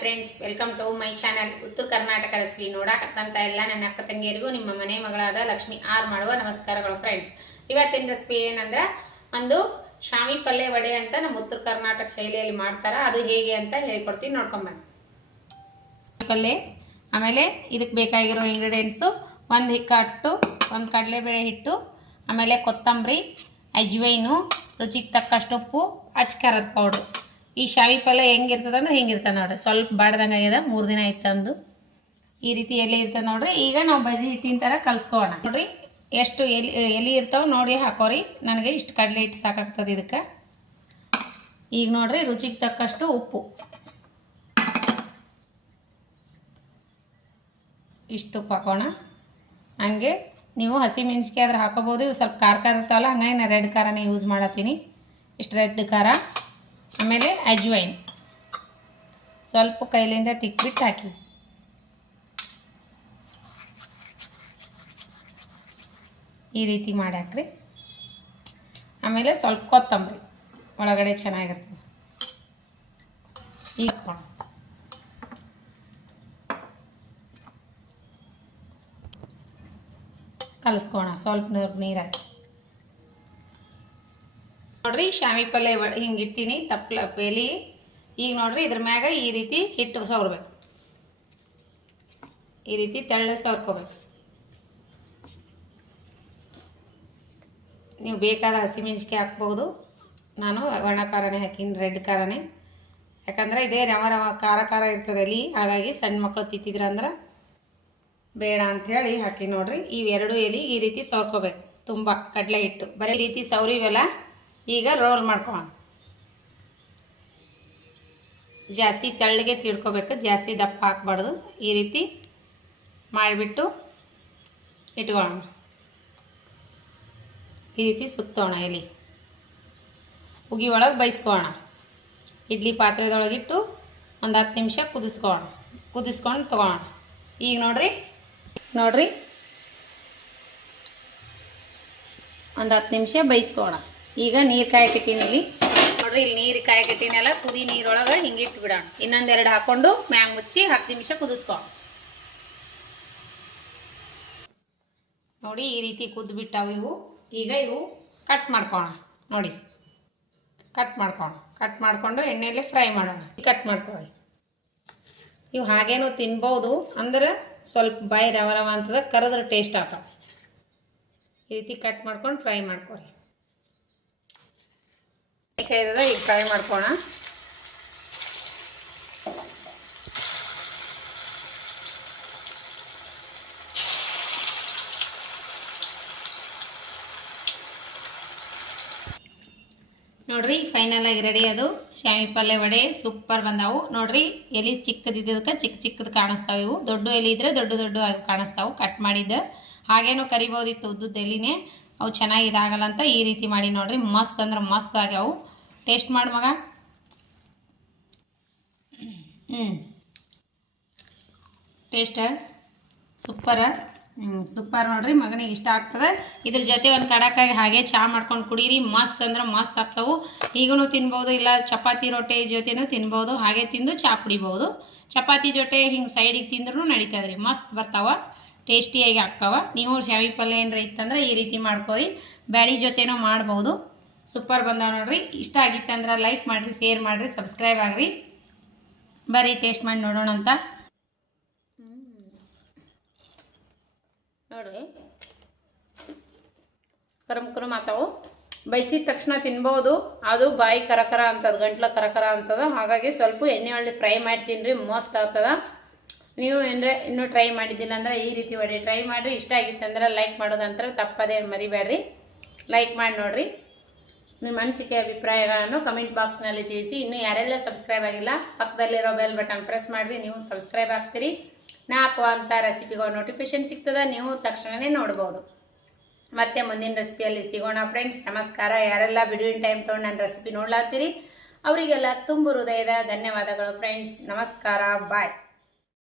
Friends, welcome to my channel Uttara Karnataka recipe. ನೋಡಾಕತ್ತಂತ ಎಲ್ಲ ನನ್ನ ಅಕ್ಕ ತಂಗಿಯರಿಗೂ ನಿಮ್ಮ ಮನೆ ಮಗಳಾದ ಲಕ್ಷ್ಮಿ ಆರ್ ಮಾಡುವ ನಮಸ್ಕಾರಗಳು ಫ್ರೆಂಡ್ಸ್. ಇವತ್ತಿನ ರೆಸಿಪಿ ಏನಂದ್ರೆ ಒಂದು ಶಾಮಿ ಪಲ್ಯ ವಡೆ ಅಂತ ನಮ್ಮ ಉತ್ತರ ಕರ್ನಾಟಕ ಶೈಲಿಯಲ್ಲಿ ಮಾಡ್ತಾರ. ಅದು ಹೇಗೆ ಅಂತ ಹೇಳಿಕೊಡ್ತೀನಿ, ನೋಡ್ಕೊಂಬನ್ನಿ. ಪಲ್ಯ ಆಮೇಲೆ ಇದಕ್ಕೆ ಬೇಕಾಗಿರೋ ಇಂಗ್ರೀಡಿಯೆಂಟ್ಸು: ಒಂದು ಹಿಟ್ಟು, ಒಂದು ಕಡಲೆಬೇಳೆ ಹಿಟ್ಟು, ಆಮೇಲೆ ಕೊತ್ತಂಬರಿ, ಅಜ್ವೈನು, ರುಚಿಗೆ ತಕ್ಕಷ್ಟು ಉಪ್ಪು, ಅಚ್ಕಾರದ ಪೌಡ್ರು. ಈ ಶಾವಿ ಪಲ್ಯ ಹೆಂಗಿರ್ತದೆ ಅಂದ್ರೆ ಹಿಂಗಿರ್ತದೆ ನೋಡ್ರಿ. ಸ್ವಲ್ಪ ಬಾಡ್ದಂಗೆ ಆಗ್ಯದ, 3 ದಿನ ಆಯ್ತು ತಂದು. ಈ ರೀತಿ ಎಲೆ ಇರ್ತದೆ ನೋಡ್ರಿ. ಈಗ ನಾವು ಬಜ್ಜಿ ಹಿಟ್ಟಿನ ಥರ ಕಲ್ಸ್ಕೋಣ ನೋಡ್ರಿ. ಎಷ್ಟು ಎಲೆ ಇರ್ತಾವೆ ನೋಡಿ ಹಾಕೋರಿ. ನನಗೆ ಇಷ್ಟು ಕಡಲೆ ಹಿಟ್ಟು ಸಾಕಾಗ್ತದೆ ಇದಕ್ಕೆ. ಈಗ ನೋಡ್ರಿ, ರುಚಿಗೆ ತಕ್ಕಷ್ಟು ಉಪ್ಪು, ಇಷ್ಟು ಉಪ್ಪು ಹಾಕೋಣ. ಹಂಗೆ ನೀವು ಹಸಿಮೆಣ್ಸಿಕಾಯಿ ಆದ್ರೆ ಹಾಕೋಬೋದು. ಇವು ಸ್ವಲ್ಪ ಖಾರ ಇರ್ತಾವಲ್ಲ, ಹಂಗಾಗಿ ನಾನು ರೆಡ್ ಖಾರನೇ ಯೂಸ್ ಮಾಡತ್ತೀನಿ. ಇಷ್ಟು ರೆಡ್ ಖಾರ. ಆಮೇಲೆ ಅಜ್ವೈನ್ ಸ್ವಲ್ಪ ಕೈಲಿಂದ ತಿಕ್ಬಿಟ್ಟು ಹಾಕಿ. ಈ ರೀತಿ ಮಾಡಿ ಹಾಕ್ರಿ. ಆಮೇಲೆ ಸ್ವಲ್ಪ ಕೊತ್ತಂಬರಿ ಒಳಗಡೆ ಚೆನ್ನಾಗಿರ್ತದೆ. ಈಗ ಕಲಿಸ್ಕೋಣ ಸ್ವಲ್ಪ ನೀರು ಹಾಕಿ. ನೋಡ್ರಿ, ಶಾಮಿ ಪಲ್ಯ ಹಿಂಗೆ ಇಟ್ಟಿನಿ ತಪ್ಪಲ ಎಲೆ. ಈಗ ನೋಡ್ರಿ, ಇದ್ರ ಮ್ಯಾಗ ಈ ರೀತಿ ಹಿಟ್ಟು ಸವರ್ಬೇಕು. ಈ ರೀತಿ ತೆಳ್ಳ ಸವರ್ಕೋಬೇಕು. ನೀವು ಬೇಕಾದ ಹಸಿಮೆಣ್ಸಿಕಾಯಿ ಹಾಕ್ಬೋದು. ನಾನು ಒಣ ಖಾರನೇ ಹಾಕಿನಿ, ರೆಡ್ ಖಾರನೇ. ಯಾಕಂದ್ರೆ ಇದೇ ರವ ಖಾರ ಇರ್ತದೆ ಎಲೆ, ಹಾಗಾಗಿ ಸಣ್ಣ ಮಕ್ಕಳು ತಿಂತಿದ್ರಂದ್ರೆ ಬೇಡ ಅಂಥೇಳಿ ಹಾಕಿ. ನೋಡ್ರಿ, ಇವೆರಡು ಎಲೆ ಈ ರೀತಿ ಸವರ್ಕೋಬೇಕು. ತುಂಬ ಕಡಲೆ ಹಿಟ್ಟು ಬರೀ ಈ ರೀತಿ ಸವರಿವೆಲ್ಲ. ಈಗ ರೋಲ್ ಮಾಡ್ಕೊಳ್ಳೋಣ. ಜಾಸ್ತಿ ತೆಳ್ಳಗೆ ತಿಳ್ಕೊಬೇಕು, ಜಾಸ್ತಿ ದಪ್ಪ ಹಾಕ್ಬಾರ್ದು. ಈ ರೀತಿ ಮಾಡಿಬಿಟ್ಟು ಇಟ್ಕೊಳ್ಳೋಣ. ಈ ರೀತಿ ಸುತ್ತೋಣ ಎಲೆ. ಉಗಿ ಒಳಗೆ ಬೈಸ್ಕೊಳ್ಳೋಣ. ಇಡ್ಲಿ ಪಾತ್ರೆದೊಳಗಿಟ್ಟು ಒಂದು 10 ನಿಮಿಷ ಕುದಿಸ್ಕೊಂಡು ತೊಗೊಳ್ಳೋಣ. ಈಗ ನೋಡ್ರಿ ಒಂದು 10 ನಿಮಿಷ ಬೈಸ್ಕೊಳ್ಳೋಣ. ಈಗ ನೀರು ಕಾಯಕ್ಕಿಟ್ಟಿನಿ ನೋಡ್ರಿ. ಇಲ್ಲಿ ನೀರು ಕಾಯಕ್ಕಿಟ್ಟಿನೆಲ್ಲ ಕುದಿ ನೀರೊಳಗೆ ಹಿಂಗೆ ಇಟ್ಟು ಬಿಡೋಣ. ಇನ್ನೊಂದೆರಡು ಹಾಕೊಂಡು ಮ್ಯಾಗ ಮುಚ್ಚಿ 10 ನಿಮಿಷ ಕುದಿಸ್ಕೊಳ್ಳೋಣ. ನೋಡಿ, ಈ ರೀತಿ ಕುದ್ಬಿಟ್ಟಾವು ಇವು. ಈಗ ಇವು ಕಟ್ ಮಾಡ್ಕೊಳ್ಳೋಣ. ನೋಡಿ, ಕಟ್ ಮಾಡ್ಕೊಂಡು ಎಣ್ಣೆಯಲ್ಲಿ ಫ್ರೈ ಮಾಡೋಣ. ಕಟ್ ಮಾಡ್ಕೊಳ್ಳಿ. ಇವು ಹಾಗೇನು ತಿನ್ಬೋದು, ಅಂದ್ರೆ ಸ್ವಲ್ಪ ಬಾಯಿ ರವ ಅಂತದ, ಕರೆದ್ರೆ ಟೇಸ್ಟ್ ಆಗ್ತಾವೆ. ಈ ರೀತಿ ಕಟ್ ಮಾಡ್ಕೊಂಡು ಫ್ರೈ ಮಾಡ್ಕೊಳ್ಳಿ. ಈಗ ಫ್ರೈ ಮಾಡ್ಕೋಣ. ನೋಡ್ರಿ, ಫೈನಲ್ ಆಗಿ ರೆಡಿ. ಅದು ಶಾಮಿ ಪಲ್ಯ ವಡೆ ಸೂಪರ್ ಬಂದಾವು ನೋಡ್ರಿ. ಎಲೆ ಚಿಕ್ಕದಿದ್ದಕ್ಕೆ ಚಿಕ್ಕದು ಕಾಣಿಸ್ತಾವೆ. ಇವು ದೊಡ್ಡ ಎಲೆ ಇದ್ರೆ ದೊಡ್ಡ ಆಗಿ ಕಾಣಿಸ್ತಾವೆ. ಕಟ್ ಮಾಡಿದ್ದು ಹಾಗೇನೋ ಕರಿಬೋದಿತ್ತು, ಉದ್ದುದ ಎಲೆನೇ. ಅವು ಚೆನ್ನಾಗಿ ಇದಾಗಲ್ಲ ಅಂತ ಈ ರೀತಿ ಮಾಡಿ ನೋಡ್ರಿ. ಮಸ್ತ್ ಅಂದ್ರೆ ಮಸ್ತ್ ಆಗ್ಯಾವು. ಟೇಸ್ಟ್ ಮಾಡಿ ಮಗ. ಟೇಸ್ಟ್ ಸೂಪರ್ ನೋಡ್ರಿ. ಮಗನಿಗೆ ಇಷ್ಟ ಆಗ್ತದೆ. ಇದ್ರ ಜೊತೆ ಒಂದು ಕಡಕಾಗಿ ಹಾಗೆ ಚಹಾ ಮಾಡ್ಕೊಂಡು ಕುಡೀರಿ. ಮಸ್ತ್ ಅಂದ್ರೆ ಮಸ್ತ್ ಆಗ್ತಾವು. ಈಗೂ ತಿನ್ಬೋದು, ಇಲ್ಲ ಚಪಾತಿ ರೊಟ್ಟಿ ಜೊತೆನೂ ತಿನ್ಬೋದು. ಹಾಗೆ ತಿಂದು ಚಹಾ ಕುಡಿಬೋದು. ಚಪಾತಿ ಜೊತೆ ಹಿಂಗೆ ಸೈಡಿಗೆ ತಿಂದ್ರೂ ನಡೀತದ್ರಿ. ಮಸ್ತ್ ಬರ್ತಾವ, ಟೇಸ್ಟಿಯಾಗಿ ಆಗ್ತಾವ. ನೀವು ಶಾವಿ ಪಲ್ಯ ಏನಾರ ಇತ್ತಂದ್ರೆ ಈ ರೀತಿ ಮಾಡ್ಕೊರಿ. ಬ್ಯಾಳಿ ಜೊತೆನೂ ಮಾಡ್ಬೋದು. ಸೂಪರ್ ಬಂದಾವ ನೋಡ್ರಿ. ಇಷ್ಟ ಆಗಿತ್ತಂದ್ರೆ ಲೈಕ್ ಮಾಡಿರಿ, ಶೇರ್ ಮಾಡಿರಿ, ಸಬ್ಸ್ಕ್ರೈಬ್ ಆಗಿರಿ. ಬರ್ರಿ ಟೇಸ್ಟ್ ಮಾಡಿ ನೋಡೋಣ ಅಂತ. ನೋಡ್ರಿ, ಕರಮ್ ಆತಾವು. ಬೈಸಿದ ತಕ್ಷಣ ತಿನ್ಬೋದು. ಅದು ಬಾಯಿ ಕರಕರ ಅಂತದ, ಗಂಟ್ಲ ಕರಕರ ಅಂತದ. ಹಾಗಾಗಿ ಸ್ವಲ್ಪ ಎಣ್ಣೆ ಒಳ್ಳೆ ಫ್ರೈ ಮಾಡಿ ತಿನ್ನಿರಿ, ಮಸ್ತ್ ಆಗ್ತದ. ನೀವು ಏನರೆ ಇನ್ನೂ ಟ್ರೈ ಮಾಡಿದ್ದಿಲ್ಲ ಅಂದ್ರೆ ಈ ರೀತಿ ವಡೆ ಟ್ರೈ ಮಾಡಿರಿ. ಇಷ್ಟ ಆಗಿತ್ತಂದ್ರೆ ಲೈಕ್ ಮಾಡೋದಂದ್ರೆ ತಪ್ಪದೇ ಮರಿಬೇಡ್ರಿ. ಲೈಕ್ ಮಾಡಿ ನೋಡ್ರಿ. ನಿಮ್ಮ ಅನಿಸಿಕೆ ಅಭಿಪ್ರಾಯಗಳನ್ನು ಕಮೆಂಟ್ ಬಾಕ್ಸ್ನಲ್ಲಿ ತಿಳಿಸಿ. ಇನ್ನು ಯಾರೆಲ್ಲ ಸಬ್ಸ್ಕ್ರೈಬ್ ಆಗಿಲ್ಲ, ಪಕ್ಕದಲ್ಲಿರೋ ಬೆಲ್ ಬಟನ್ ಪ್ರೆಸ್ ಮಾಡಿರಿ. ನೀವು ಸಬ್ಸ್ಕ್ರೈಬ್ ಆಗ್ತೀರಿ. ನಾ ಹಾಕುವಂಥ ರೆಸಿಪಿಗಳು ನೋಟಿಫಿಕೇಶನ್ ಸಿಗ್ತದೆ, ನೀವು ತಕ್ಷಣವೇ ನೋಡ್ಬೋದು. ಮತ್ತೆ ಮುಂದಿನ ರೆಸಿಪಿಯಲ್ಲಿ ಸಿಗೋಣ ಫ್ರೆಂಡ್ಸ್. ನಮಸ್ಕಾರ. ಯಾರೆಲ್ಲ ಬಿಡುವಿನ ಟೈಮ್ ತೊಗೊಂಡು ನನ್ನ ರೆಸಿಪಿ ನೋಡ್ಲಾತ್ತೀರಿ ಅವರಿಗೆಲ್ಲ ತುಂಬ ಹೃದಯದ ಧನ್ಯವಾದಗಳು ಫ್ರೆಂಡ್ಸ್. ನಮಸ್ಕಾರ, ಬಾಯ್.